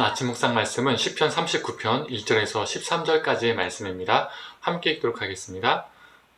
오늘 아침 묵상 말씀은 시편 39편 1절에서 13절까지의 말씀입니다. 함께 읽도록 하겠습니다.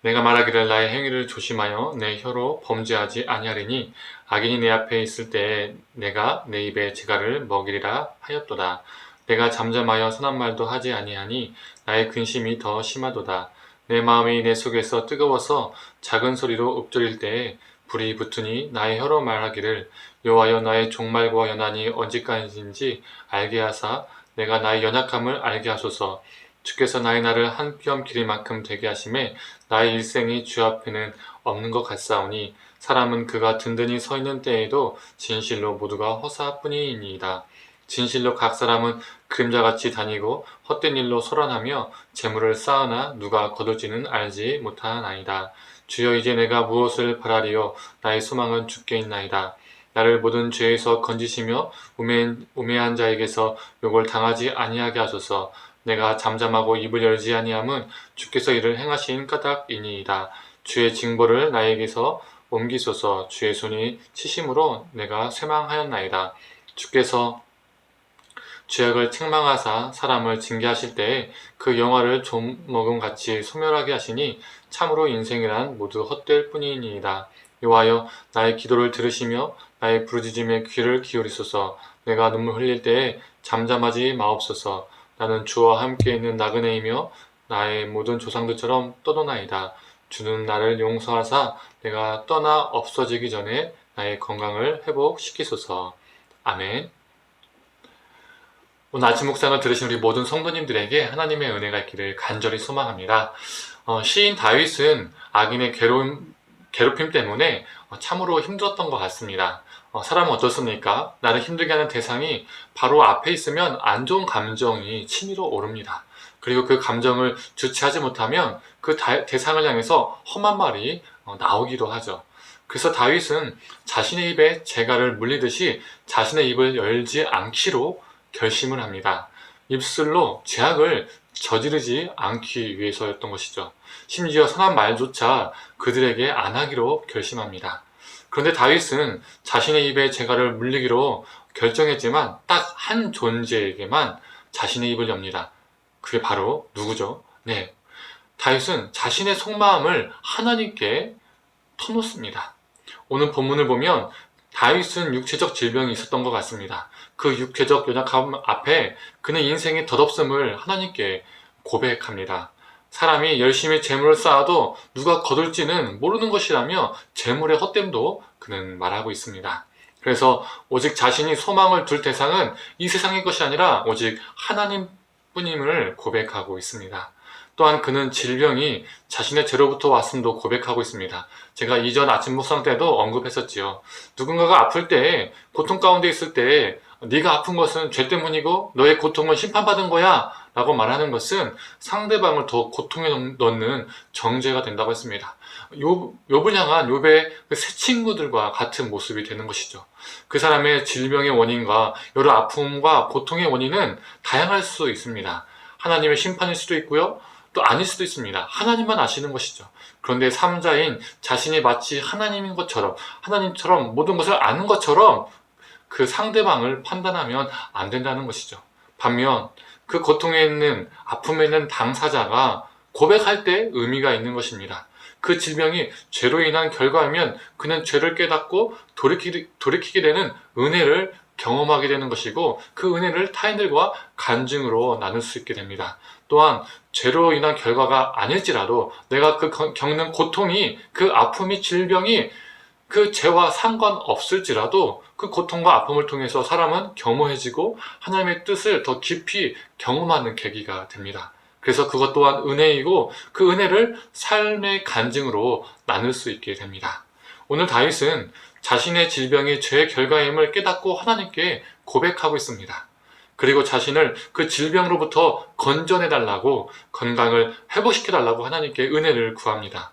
내가 말하기를 나의 행위를 조심하여 내 혀로 범죄하지 아니하리니 악인이 내 앞에 있을 때에 내가 내 입에 재갈을 먹이리라 하였도다. 내가 잠잠하여 선한 말도 하지 아니하니 나의 근심이 더 심하도다. 내 마음이 내 속에서 뜨거워서 작은 소리로 읊조릴 때에 불이 붙으니 나의 혀로 말하기를 여호와여 나의 종말과 연한이 언제까지인지 알게 하사 내가 나의 연약함을 알게 하소서. 주께서 나의 날을 한 뼘 길이만큼 되게 하심에 나의 일생이 주 앞에는 없는 것 같사오니 사람은 그가 든든히 서 있는 때에도 진실로 모두가 허사뿐이니이다. 진실로 각 사람은 그림자같이 다니고 헛된 일로 소란하며 재물을 쌓으나 누가 거둘지는 알지 못하나이다. 주여 이제 내가 무엇을 바라리요 나의 소망은 주께 있나이다. 나를 모든 죄에서 건지시며 우매한 자에게서 욕을 당하지 아니하게 하소서. 내가 잠잠하고 입을 열지 아니함은 주께서 이를 행하신 까닭이니이다. 주의 징벌을 나에게서 옮기소서. 주의 손이 치심으로 내가 쇠망하였나이다. 주께서 죄악을 책망하사 사람을 징계하실 때에 그 영화를 좀먹음같이 소멸하게 하시니 참으로 인생이란 모두 헛될 뿐이니이다. 여호와여 나의 기도를 들으시며 나의 부르짖음에 귀를 기울이소서. 내가 눈물 흘릴 때에 잠잠하지 마옵소서. 나는 주와 함께 있는 나그네이며 나의 모든 조상들처럼 떠도나이다. 주는 나를 용서하사 내가 떠나 없어지기 전에 나의 건강을 회복시키소서. 아멘. 오늘 아침 묵상을 들으신 우리 모든 성도님들에게 하나님의 은혜가 있기를 간절히 소망합니다. 시인 다윗은 악인의 괴롭힘 때문에 참으로 힘들었던 것 같습니다. 사람은 어떻습니까? 나를 힘들게 하는 대상이 바로 앞에 있으면 안 좋은 감정이 치밀어 오릅니다. 그리고 그 감정을 주체하지 못하면 그 대상을 향해서 험한 말이 나오기도 하죠. 그래서 다윗은 자신의 입에 재갈을 물리듯이 자신의 입을 열지 않기로 결심을 합니다. 입술로 죄악을 저지르지 않기 위해서였던 것이죠. 심지어 선한 말조차 그들에게 안 하기로 결심합니다. 그런데 다윗은 자신의 입에 재갈을 물리기로 결정했지만 딱 한 존재에게만 자신의 입을 엽니다. 그게 바로 누구죠? 네, 다윗은 자신의 속마음을 하나님께 터놓습니다. 오늘 본문을 보면 다윗은 육체적 질병이 있었던 것 같습니다. 그 육체적 연약함 앞에 그는 인생의 덧없음을 하나님께 고백합니다. 사람이 열심히 재물을 쌓아도 누가 거둘지는 모르는 것이라며 재물의 헛됨도 그는 말하고 있습니다. 그래서 오직 자신이 소망을 둘 대상은 이 세상의 것이 아니라 오직 하나님뿐임을 고백하고 있습니다. 또한 그는 질병이 자신의 죄로부터 왔음도 고백하고 있습니다. 제가 이전 아침 묵상 때도 언급했었지요. 누군가가 아플 때, 고통 가운데 있을 때 네가 아픈 것은 죄 때문이고 너의 고통은 심판받은 거야 라고 말하는 것은 상대방을 더 고통에 넣는 정죄가 된다고 했습니다. 욥을 향한 욥의 그 새 친구들과 같은 모습이 되는 것이죠. 그 사람의 질병의 원인과 여러 아픔과 고통의 원인은 다양할 수 있습니다. 하나님의 심판일 수도 있고요. 또 아닐 수도 있습니다. 하나님만 아시는 것이죠. 그런데 삼자인 자신이 마치 하나님인 것처럼, 하나님처럼 모든 것을 아는 것처럼 그 상대방을 판단하면 안 된다는 것이죠. 반면 그 고통에 있는, 아픔에 있는 당사자가 고백할 때 의미가 있는 것입니다. 그 질병이 죄로 인한 결과이면 그는 죄를 깨닫고 돌이키게 되는 은혜를 경험하게 되는 것이고 그 은혜를 타인들과 간증으로 나눌 수 있게 됩니다. 또한 죄로 인한 결과가 아닐지라도 내가 겪는 고통이, 그 아픔이, 질병이 그 죄와 상관없을지라도 그 고통과 아픔을 통해서 사람은 겸허해지고 하나님의 뜻을 더 깊이 경험하는 계기가 됩니다. 그래서 그것 또한 은혜이고 그 은혜를 삶의 간증으로 나눌 수 있게 됩니다. 오늘 다윗은 자신의 질병이 죄의 결과임을 깨닫고 하나님께 고백하고 있습니다. 그리고 자신을 그 질병으로부터 건져내달라고, 건강을 회복시켜달라고 하나님께 은혜를 구합니다.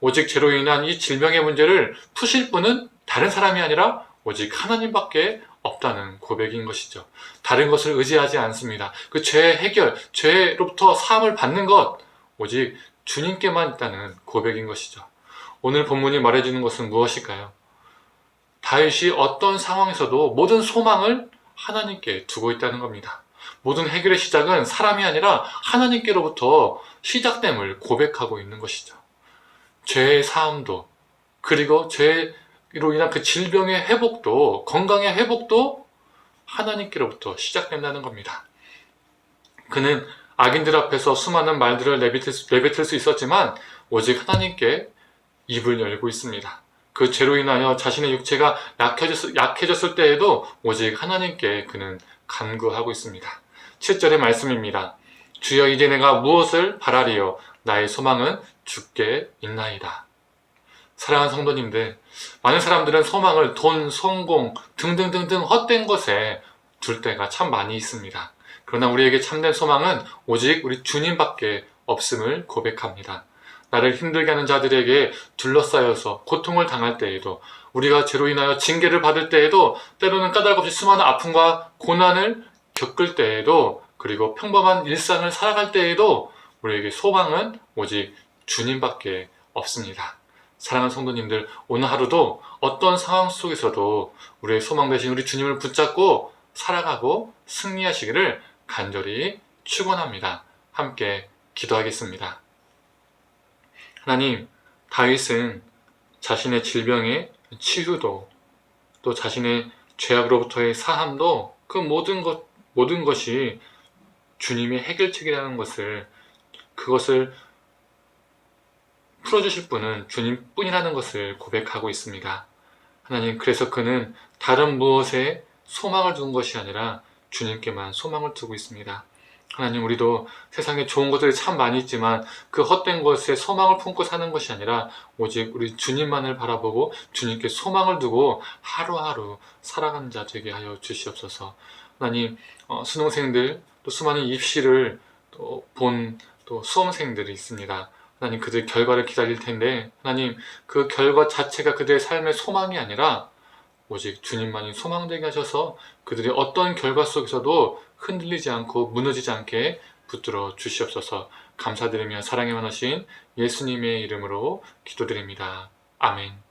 오직 죄로 인한 이 질병의 문제를 푸실 분은 다른 사람이 아니라 오직 하나님밖에 없다는 고백인 것이죠. 다른 것을 의지하지 않습니다. 그 죄의 해결, 죄로부터 사함을 받는 것, 오직 주님께만 있다는 고백인 것이죠. 오늘 본문이 말해주는 것은 무엇일까요? 다윗이 어떤 상황에서도 모든 소망을 하나님께 두고 있다는 겁니다. 모든 해결의 시작은 사람이 아니라 하나님께로부터 시작됨을 고백하고 있는 것이죠. 죄의 사함도, 그리고 죄로 인한 그 질병의 회복도, 건강의 회복도 하나님께로부터 시작된다는 겁니다. 그는 악인들 앞에서 수많은 말들을 내뱉을 수 있었지만 오직 하나님께 입을 열고 있습니다. 그 죄로 인하여 자신의 육체가 약해졌을 때에도 오직 하나님께 그는 간구하고 있습니다. 7절의 말씀입니다. 주여 이제 내가 무엇을 바라리요? 나의 소망은 주께 있나이다. 사랑하는 성도님들, 많은 사람들은 소망을 돈, 성공 등등등등 헛된 것에 둘 때가 참 많이 있습니다. 그러나 우리에게 참된 소망은 오직 우리 주님밖에 없음을 고백합니다. 나를 힘들게 하는 자들에게 둘러싸여서 고통을 당할 때에도, 우리가 죄로 인하여 징계를 받을 때에도, 때로는 까닭없이 수많은 아픔과 고난을 겪을 때에도, 그리고 평범한 일상을 살아갈 때에도 우리에게 소망은 오직 주님밖에 없습니다. 사랑하는 성도님들, 오늘 하루도 어떤 상황 속에서도 우리의 소망 되신 우리 주님을 붙잡고 살아가고 승리하시기를 간절히 축원합니다. 함께 기도하겠습니다. 하나님, 다윗은 자신의 질병의 치유도, 또 자신의 죄악으로부터의 사함도, 그 모든 것이 주님의 해결책이라는 그것을 풀어주실 분은 주님뿐이라는 것을 고백하고 있습니다. 하나님, 그래서 그는 다른 무엇에 소망을 둔 것이 아니라 주님께만 소망을 두고 있습니다. 하나님, 우리도 세상에 좋은 것들이 참 많이 있지만 그 헛된 것에 소망을 품고 사는 것이 아니라 오직 우리 주님만을 바라보고 주님께 소망을 두고 하루하루 살아가는 자 되게 하여 주시옵소서. 하나님, 수능생들, 또 수많은 입시를 본 수험생들이 있습니다. 하나님, 그들 결과를 기다릴 텐데 하나님, 그 결과 자체가 그들의 삶의 소망이 아니라 오직 주님만이 소망되게 하셔서 그들이 어떤 결과 속에서도 흔들리지 않고 무너지지 않게 붙들어 주시옵소서. 감사드리며 사랑이 많으신 예수님의 이름으로 기도드립니다. 아멘.